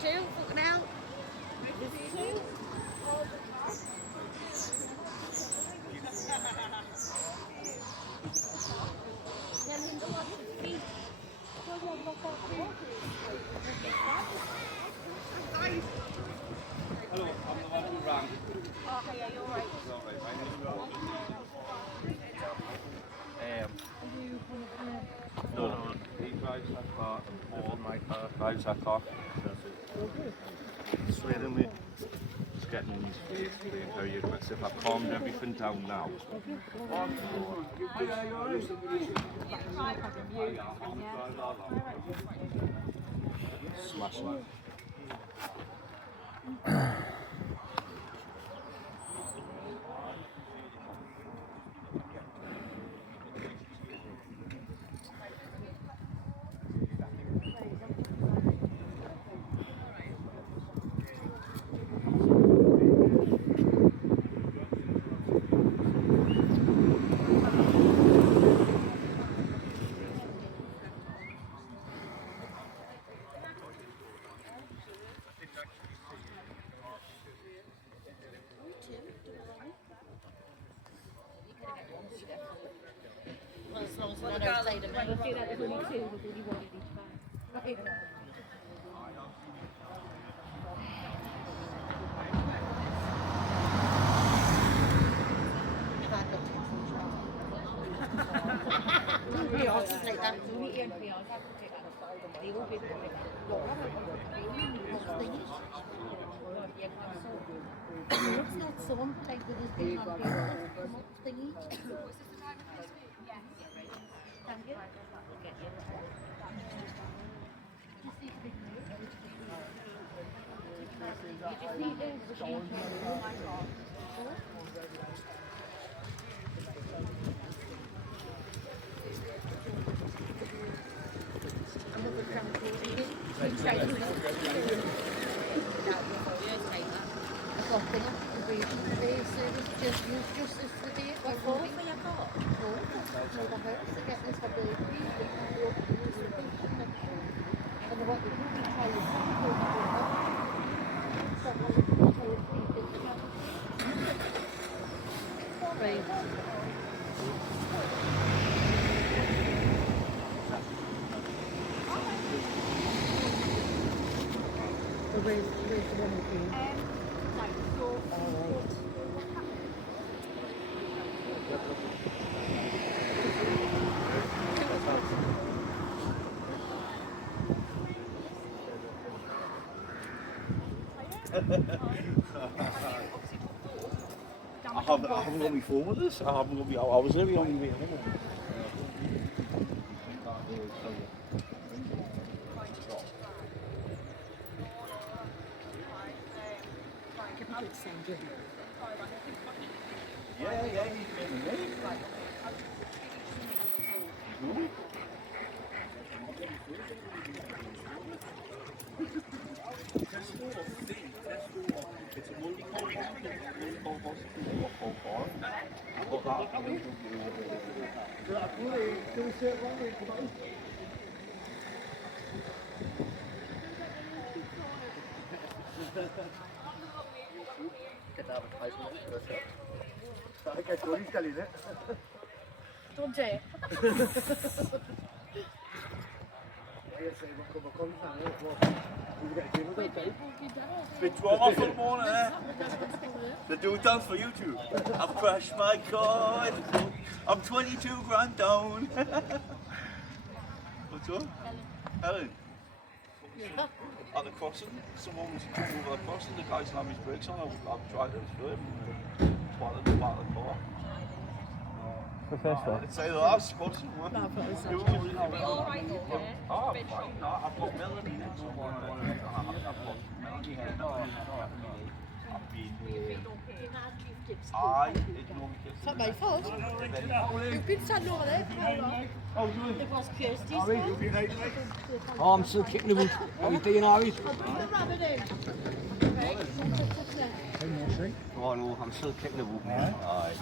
Two, fucking hell. Is it two? Hello, I'm the one who rang. Oh, yeah, you're right. No, he drives that car and Paul, my car, drives that car. Swearing me. It's getting in his face, being very aggressive. I've calmed everything down now. Smashing. Well, as long as we're not outside of me. Nobody else is like that. It's not someone like with his being on paper, thingy. Thank you. You just need Where's the one with you? I haven't got my phone with us. I haven't got my. I was really on my way home. Yeah, he's been me. Don't say. Bit drama for the morning, eh? They do it dance for YouTube. I've crashed my car. I'm 22 grand down. What's up? Helen. At the crossing, someone was coming over the crossing, the guy slammed his brakes on, I've tried to swerve and spotted the back of the car. Professor. It's either that spot someone. No, but it's It was not. alright, oh, fine. No, I've got Melanie in it, so I've got Melanie here. I've been I ignore me. It's not my fault. You've been standing over there for how long? It was Kirsty's fault. Oh, I'm still kicking the boot. How you doing, Harry? I'll put the rabbit in. Right. Oh no, I'm still kicking the boot, man. Aye.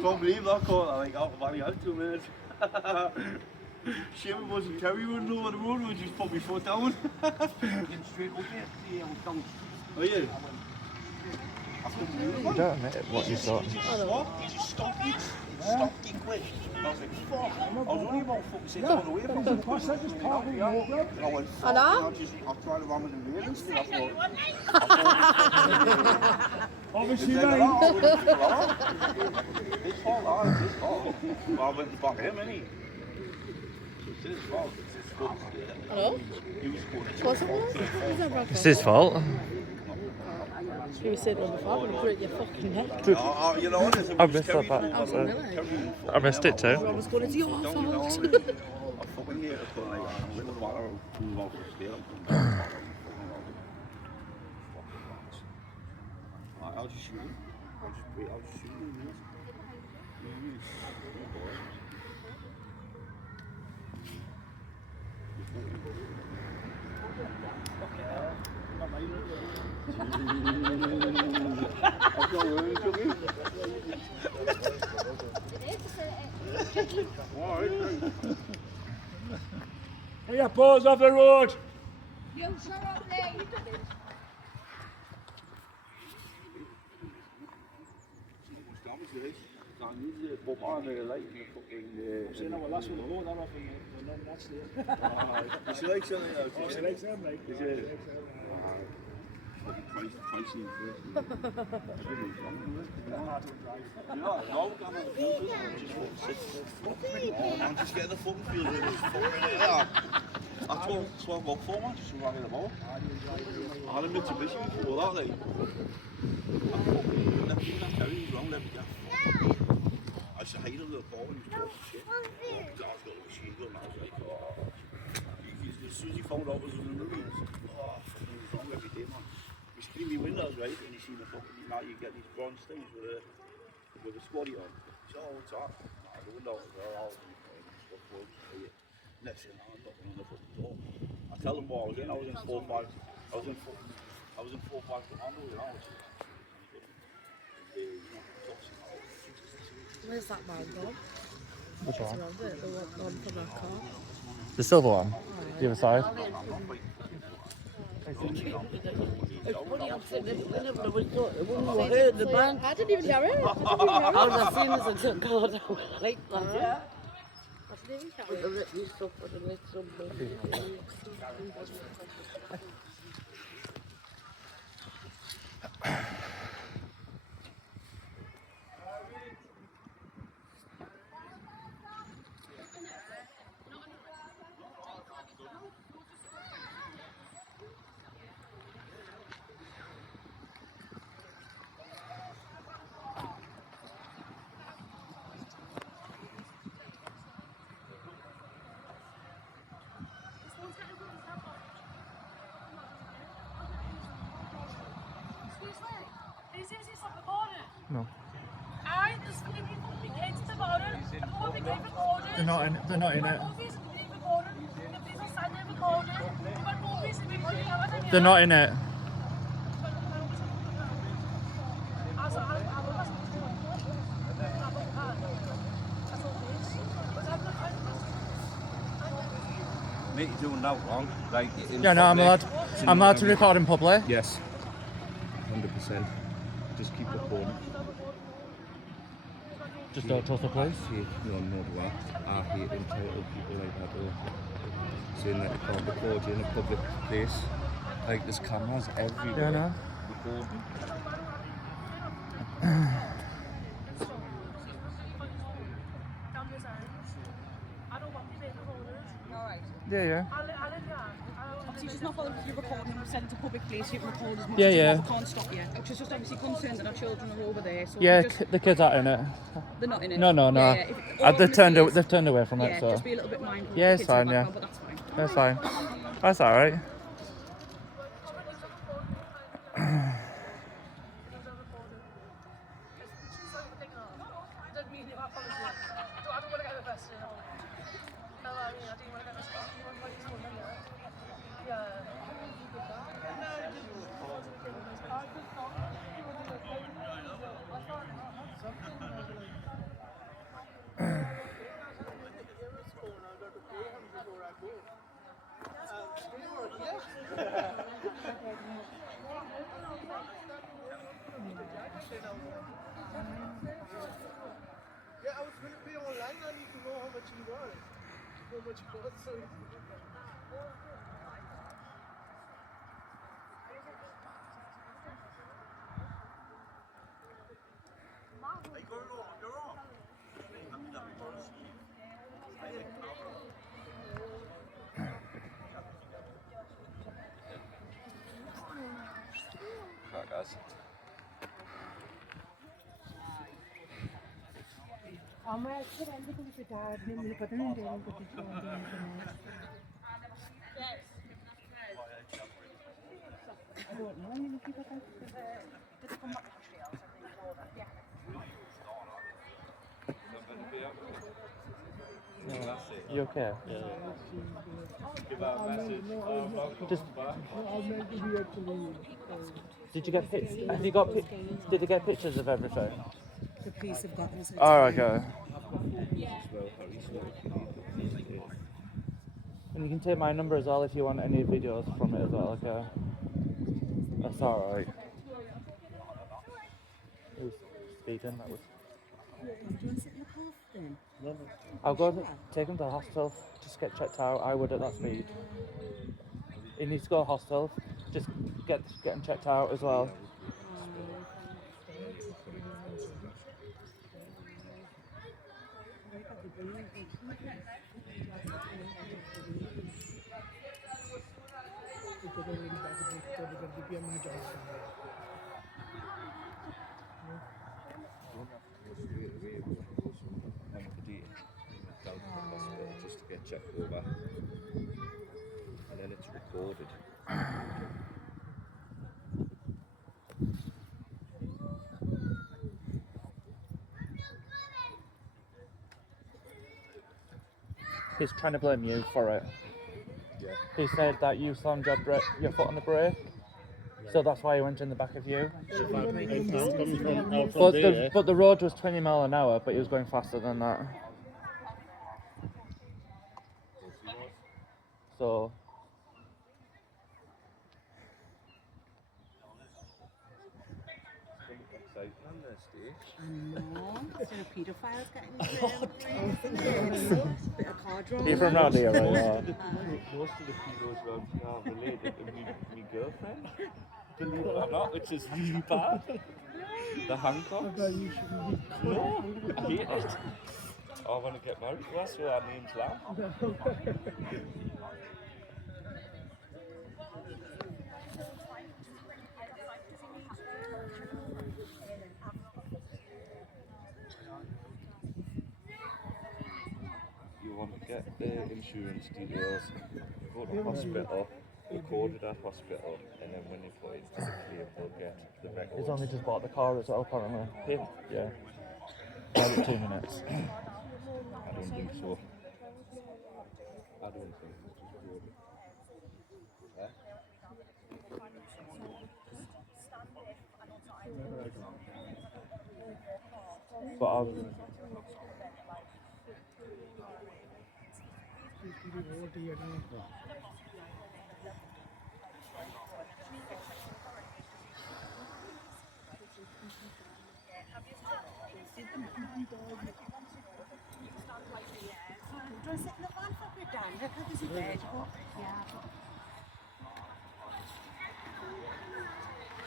Can't believe that caught like out of my out 2 minutes. Shame it wasn't Terry, you wouldn't know what the road was, just put my foot down. Straight up here, Oh yeah? You don't admit what you thought. What? He just stopped me. Stopped me quick. I was like, fuck. I was only about fucking 6 on the way from the bus. I just parked in the road. I went, fuck. Hello? I'll try to run with the railings. I thought, Obviously, it's mate. his fault, it's his fault. Well, I went to back him, innit? It's his fault. It's his fault. Hello? He was going to What's it was? Who's that It's his fault. You were sitting on the phone and break your fucking neck. You know what it is? I missed that part. I missed it too. I was going, it's your fault. I'm fucking here to put like a little water cool off the scale. I'll just shoot him. I'll just shoot him. Hey, your paws off the road. You shut up, Lee. Saying our last one, the road, I'm off and not that's there. She likes something else. She likes them, mate. Is it? Pricey in first. I'm just getting the fucking feel of it. I told I got 4 months to run it about. I had a Mitsubishi before that, like. I used to hate him, the ball, and he was talking shit. I've got a machine gun, I was like, oh. As soon as he found out it was in the movies, oh, fucking was wrong every day, man. He's clean me windows, right, and you see the fucking, now you get these bronze things with a squatty on. So, oh, what's that? Nah, the windows are all next thing, I'm knocking on the fucking door. I tell them what I was in 4-5, I was in 4-5 commando, you know. Where's that man gone? Which one? The one from our car. The silver one. The other side. It's funny, I'm sitting in the window, we heard the band. I didn't even hear it. I was as soon as I took God out. Like that. I didn't even hear it. No. There's going to be fucking kids tomorrow. Everyone be recorded. They're not in it. They're not in it. Mate, you're doing that wrong. Like, Yeah, no, I'm allowed to record in public. Yes. 100%. Just keep recording. Just don't tell the police. No, I hate entitled people like that. Saying that you can't record you in a public place. Like, there's cameras everywhere. Yeah, no. Recording. Yeah, yeah. not bothered if you're recording and we've said it's a public place, you can record as much Yeah, as you yeah. want, we can't stop you. Which is just obviously concerned that our children are over there, so Yeah, just, the kids aren't in it. they're not in it. No. Yeah, yeah. If, all I'm They've gonna say is, they've turned away from yeah, it, so. just be a little bit mindful Yeah, of it's the kids fine, in the yeah. background, but that's fine. That's fine. That's alright. Yeah, I was going to pay online. I need to know how much you want. How much it costs. So Right, guys. You okay? Just. Did you get Have you got? Did you get pictures of everything? The police have got them, so Oh, okay. And you can take my number as well if you want any videos from it as well. Okay. That's alright. It was speeding. That was. do you want to sit in the car then? I'll go take him to the hospital. Just get checked out. I would at that speed. He needs to go to hospital. Just get him checked out as well. Just to get checked over, and then it's recorded. He's trying to blame you for it. Yeah. He said that you slammed your foot on the brake, so that's why he went in the back of you. But the road was 20 mile an hour, but he was going faster than that. So. No, instead of paedophiles getting bit of car drama. You're from around here, right? Most of the pedos around here are related to my girlfriend. Believe it or not, which is really bad. The Hancocks. No, I hate it. I want to get married to her, so our name's Lam. You want to get the insurance details, go to hospital, record it at hospital, and then when you put it into the claim, they'll get the records. He's only just bought the car as well, apparently. Him? Yeah. About 2 minutes. I don't think so. I don't think so. Huh? But I'll. Do you want to sit in the van for a bit, Dan? Look how busy there. Yeah.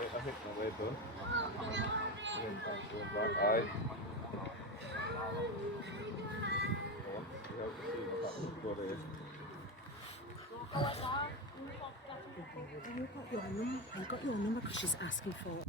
I think my way done. Going back. Aye. Go there. I got your number because she's asking for it.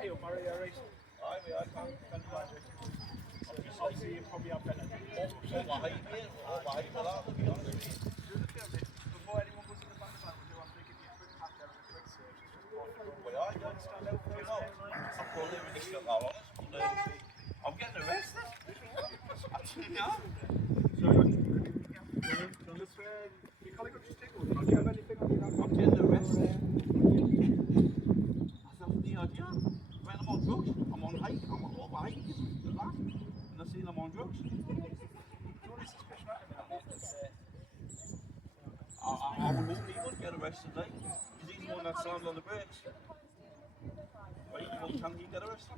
Hey, Murray, all right? Obviously, you probably have better. Before anyone goes in the back line, we'll do have to give you a quick pat down and a quick search. It's just stand out for I'm getting arrested. your colleague will just take over. Do you have anything on your I'm getting arrested. I have no idea. When I'm on drugs, I'm on hike, I'm on over hike, and I see I'm on drugs. I wouldn't even get arrested, like. He's the one that slammed on the brakes. Right, can he get arrested?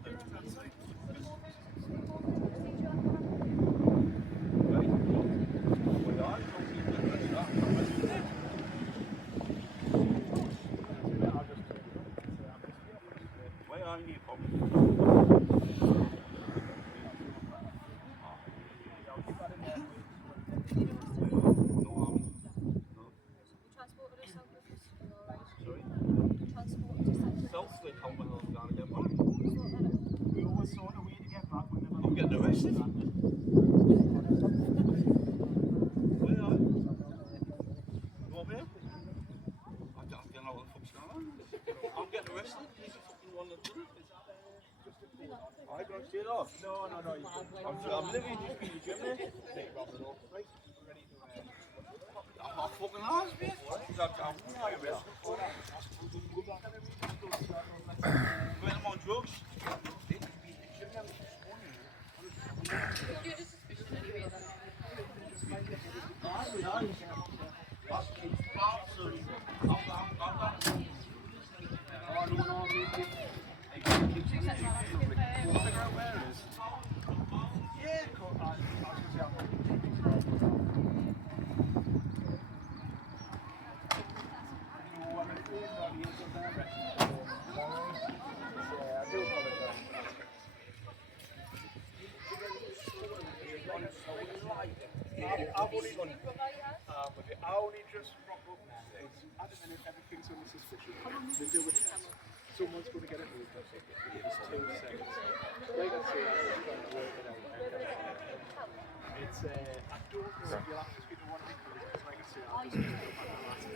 Right. Well, I don't see him get arrested. Why aren't you coming? I'm getting arrested. Where are you? You want me? I don't know what the fuck's going on. I'm getting arrested. He's the fucking one that did it. I got straight off. No. I'm living just in the gym there. I'm fucking ass, mate. When I'm on drugs. I only just rock up. I just know everything's under suspicion. They do it now. Someone's going to get it moved. It's 2 seconds. Like I say, I'm trying to work it out. It's, I don't know if you'll have to speak to one of the crews, because like I say, I'll just pick up on the last bit.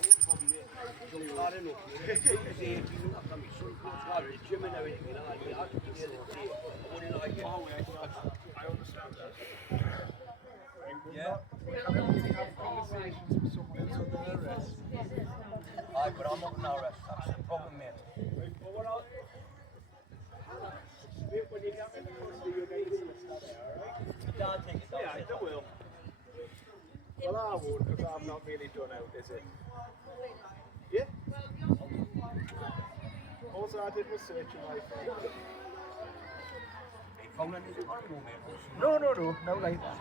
It's probably me. It's hard enough. The gym and everything, you know, like, I could be there the day. I wouldn't like it. I understand that. Yeah. We can't really have conversations with someone who's under arrest. Aye, but I'm not in arrest. That's the problem, mate. But what I'll... When you get in the custody, you'll get your solicitor there, alright? Don't take it. Yeah, they will. Well, I won't, because I'm not really done out, is it? what I did was search my phone. Phone anything on him, mate? No, like that.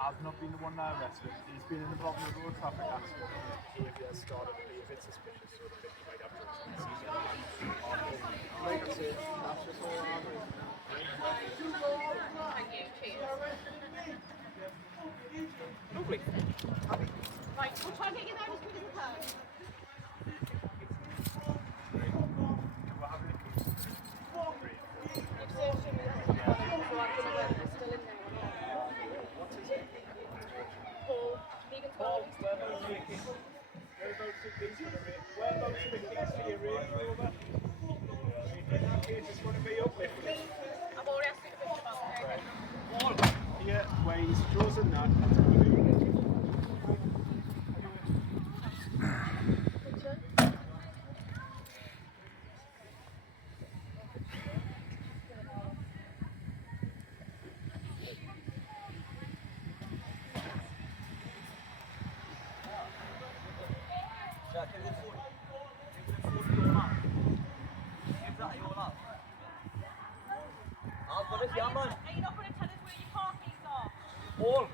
I've not been the one that arrested. He's been in the bottom of the road traffic accident. His behaviour has started to be a bit suspicious, so I think he might have to like I said, that's just all I'm doing. Thank you. Cheers. Lovely. Right, we'll try and get you there as quick as we can. I've already asked you to put your phone. Yeah, where he's chosen that, that's going to be Are you not going to tell us where your car keys are? Paul!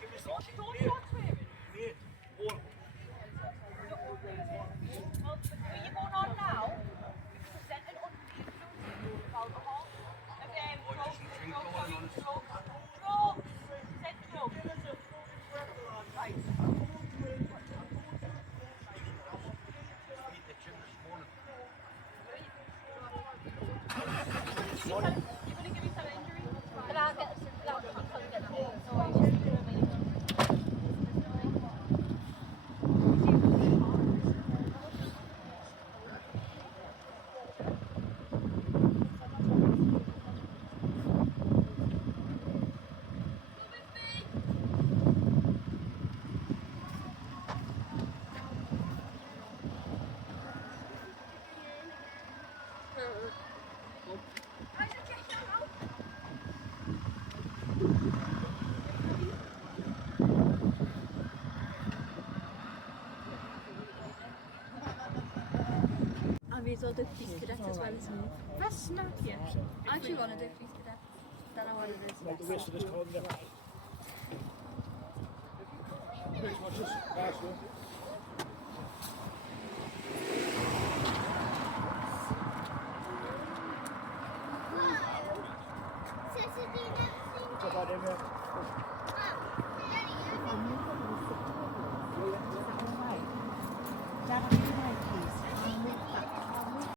Don't talk to him. Mate, Paul! Well, where you going on now? You've presented unbelievable of alcohol. Again, drugs. Said drugs. Right. Meet the gym this morning. You're going to give yourself an injury? But I'll get the He's all the police cadet as well, isn't he? That's not, yeah. I actually want to do police cadet. Don't know what it is. the rest of this called them.